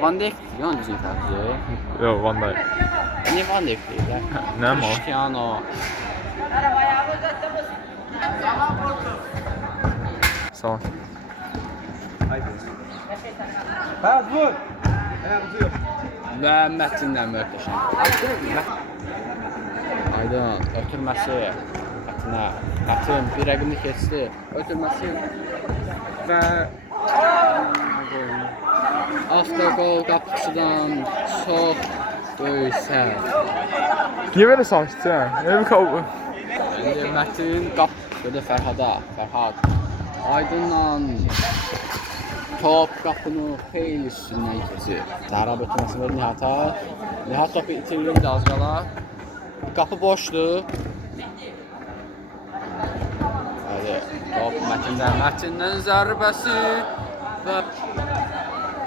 Van Dijk diyor düzgün tərcih. Yox, Van Dijk. Niyə Van Dijk deyirlər? Nə o? Cristiano. Sağ ol. Və Mətinlə möhtəşəm. Aydın, ötürməsi Mətinə. Mətin bir rəqimini keçdi. Ötürməsi və avtogol qapıçıdan çox böyük səhv. Niyə belə sakitsən? Nə bir qapı? İndi Mətin qap dedi Fərhada. Fərhad. Aydınla top qapını xeyli üstündən keçir. Zərab ötürməsi var Nihat'a. Nihat topu itirildi az qala. Qapı boşdur. Hadi, top Mətindən zərbəsi və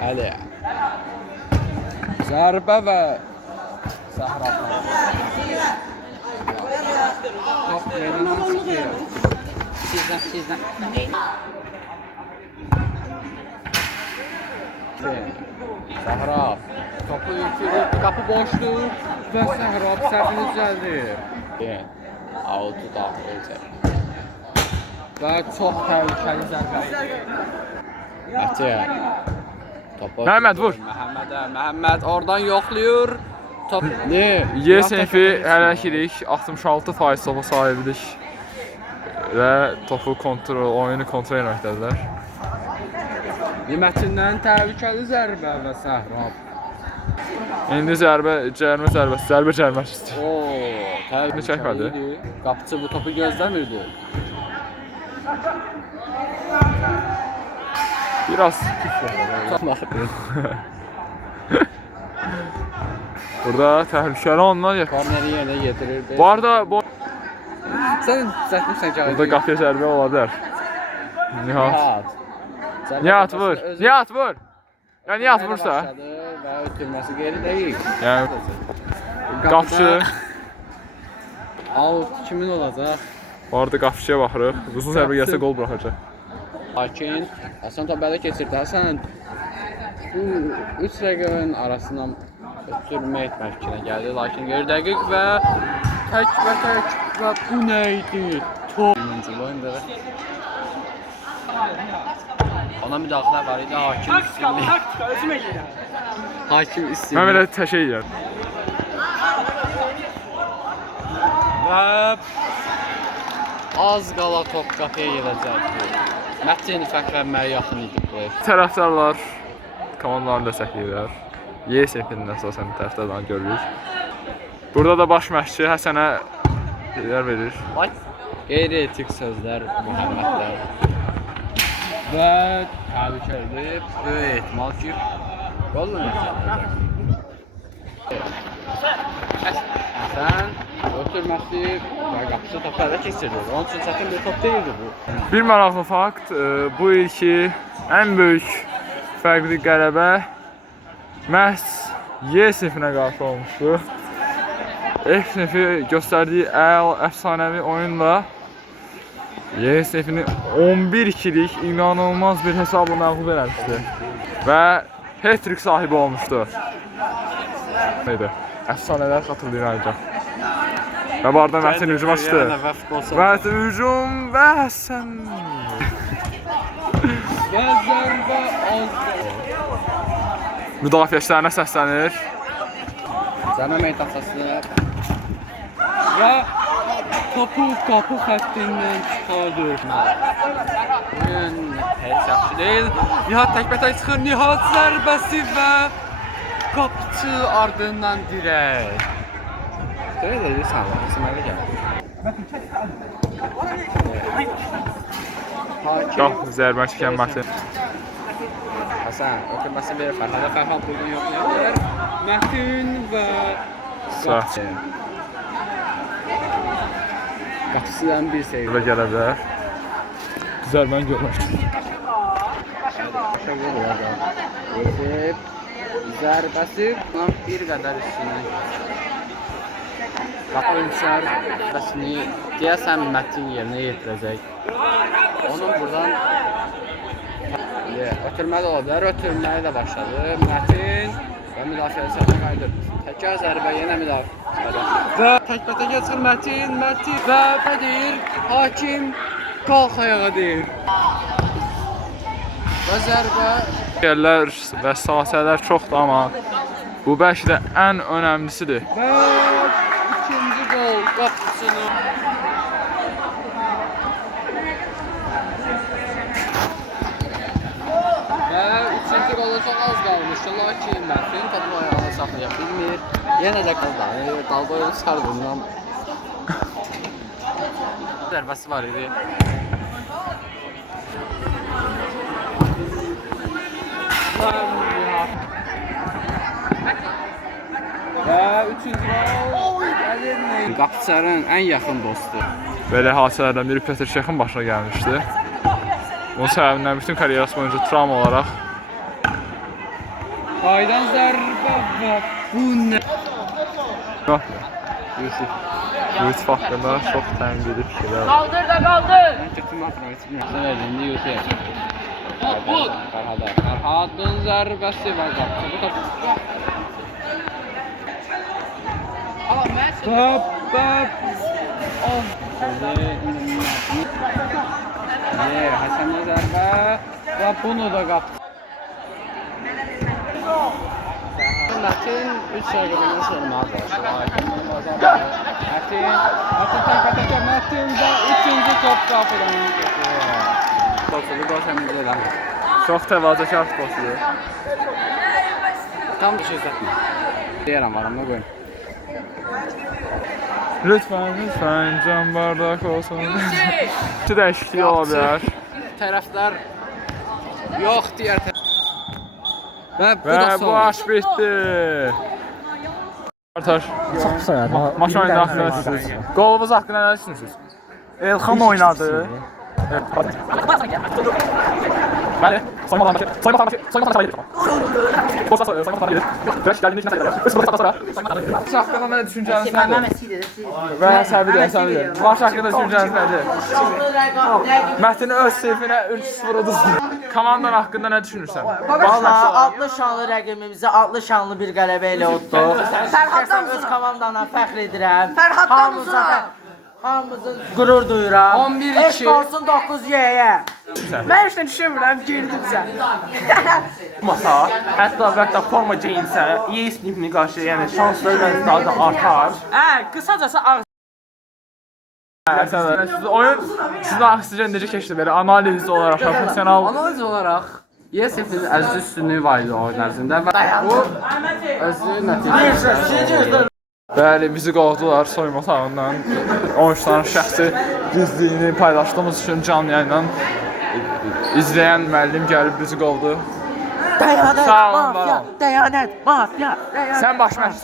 Həli. Zərbə və Səhra. Top meydandan çıxıyor. Sizdən. Səhra. Topu yükürüb, qapı boşdur və Səhra səhvini düzəldir. Out'u daxil edəcək. Və çox təhlükəli zərbə. Mətin. Məhəmməd vur. Məhəmməd oradan yoxlayır. Top. Ne? Y sinifi hələ kirik 66% topa sahibidik. Və topu oyunu kontrol etməkdədirlər. Mətindən təhlükəli zərbə və Səhra. İndi zərbə cərməsi istəyir. Təhlükəli çəkmədi. Qapıçı bu topu gözləmirdi. Biraz burada təhlükəli anlar yaşanır. Korneri yenə yetirirdi. Bu arada Sən düzəltmişsən ki, burada qapıya zərbə ola bilər. Nihat vur. Ya Nihat vursa. Və ötürməsi geri deyil. Yəni qapıçı. Out kimin olacaq? Bu arada qapıçıya baxırıq. Uzun zərbə gəlsə qol buraxacaq. Lakin Həsən topu keçirdi. Həsən bu 3 rəqəmin arasından ötürmə etməkkinə gəldi. Lakin geri dəqiq və tək və bu nə idi? Top. Ona müdaxilə var idi. Hakim üstünlük. Mən belə təşəkkür edirəm. Və az qala top qapıya gedəcəkdi. Mətin fərqlənməyə yaxın idi bu. Tərəfdarlar komandalarını dəstəkləyirlər. Y sinifinin əsasən tərəfdarlarını görürük. Burada da baş məşqçi Həsənə şeylər verir. Qeyri-etik sözlər, Məhəmmədlər. Və təhlükəli, böyük ehtimal ki, qol olacaq. Həsən ötürməsi və qapısı topu ələ keçirir. Onun üçün çətin bir top deyildi bu. Bir maraqlı fakt, bu ilki ən böyük fərqli qələbə məhz Y sinifinə qarşı olmuşdu. F sinifi göstərdiyi əfsanəvi oyunla Y sinifini 11-2'lik inanılmaz bir hesabla məğlub eləmişdi və hat-trick sahibi olmuşdu. Neydi? Əfsanələr xatırlayın ancaq. Və bu arada Mətin hücum açdı. Mətin hücum və Həsən. Və zərbə aldı. Müdafiəçilərinə səslənir. Zərbə meydançası. Və topu qapı xəttindən çıxardır. Oyun heç yaxşı deyil. Nihat təkbətək çıxır. Nihat zərbəsi və qapıçı ardından dirək. Dirək də deyirsən, İsmailə gəlir. Qalx, zərbə çəkən Mətin. Həsən, ötürməsi verir Fərhada. Fərhad buradan yoxlayabilir. Mətin və qapıçı. Qapısından bir seyir. Və gələ bilər. Zərbəni görmüşdüm. Zərbəsi bir qədər üstünə. Qapıçılar zərbəsini deyəsən Mətin yerinə yetirəcək. Onun buradan Ötürməli ola bilər, ötürməli də başladı. Mətin və müdafiə səhvə qayıdır. Təkrar zərbə, yenə müdafiə. Və təkbətəkə çıxır Mətin və Bədir, hakim qalx ayağa deyir. Və zərbə. Yerlər və sahələr çoxdur, amma bu bəlkə də ən önəmlisidir. Və ikinci qol qapıcının. Və üçüncü qola çox az qalmışdı, lakin Mətin topu ayağını saxlaya bilmir. Yenə də qaldı. Dalboyu çıxardığından zərbəsi var idi. Və üçüncü qol Qapıçıların ən yaxın dostu. Belə hadisələrdən biri Petr Şexin başına gəlmişdi. Onun səbəbindən bütün karyerası boyunca travma olaraq Qaydan zərbə və bu nə? Yusuf bu ittifaq haqqında çox tənqidi fikirlər. Qaldır da qaldır. Mən götürmə promotivləşdən əlində Yusuf. Fərhadın zərbəsi və qapıçı. Həsənə zərbə və bunu da qapdı. Mətin 3 rəqəbini sığınmağa başladı. Mətin və ikinci top qapıdan getdi. Topsulu qol təmizlə elədi. Çox təvazökar futbolçudur. Tam bir şey zətmə. Deyərəm aramda qoyun. Lütfən can bardak olsun. İki dəyişiklik ola bilər. Tərəflər yox, digər tərəf. Və bu Və da bu son. aş bitdi. Artaş, maç oyunu haqqında nə düşünürsünüz? Qolumuz haqqında nə düşünürsünüz? Elxan oynadı. Bəli, soyma otağındakı Posta soyma otağına gedir. Beş gəldiğinde içine sayılır. Üç burada sonra. Maç haqqında nə düşüncəniz nədir? Və səbir. Maç haqqında düşüncəniz nədir? Mətin öz seyfinə 3-0 uduzdu. Komandan haqqında nə düşünürsən? Valla 60 şanlı rəqimimizə 60 şanlı bir qələbə ilə utduq. Şəxsən öz komandamla fəxr edirəm. Hamımızın qürur duyuram. 11-2. Eşq olsun 9-yeyə. Mən heç nə düşünmürəm, girdimsə. Masa, hətta forma geyinsə, iyi sinifini qarşı, yəni şansları daha da artar. Qısacası ağ. Oyun sizin axsıca necə keçdi belə analiz olaraq, professional Analiz olaraq YSF-in əziz üstünlüyü var idi oyun ərzində və bu özü nəticə. Bəli, bizi qovdular soyma otağından. Oyunçuların şəxsi gizliyini paylaşdığımız üçün canlı yayınla izləyən müəllim gəlib bizi qovdu. Dəyanət, Sağ olun, mafya, dəyanət, mafya. Sən baş məşqçisən.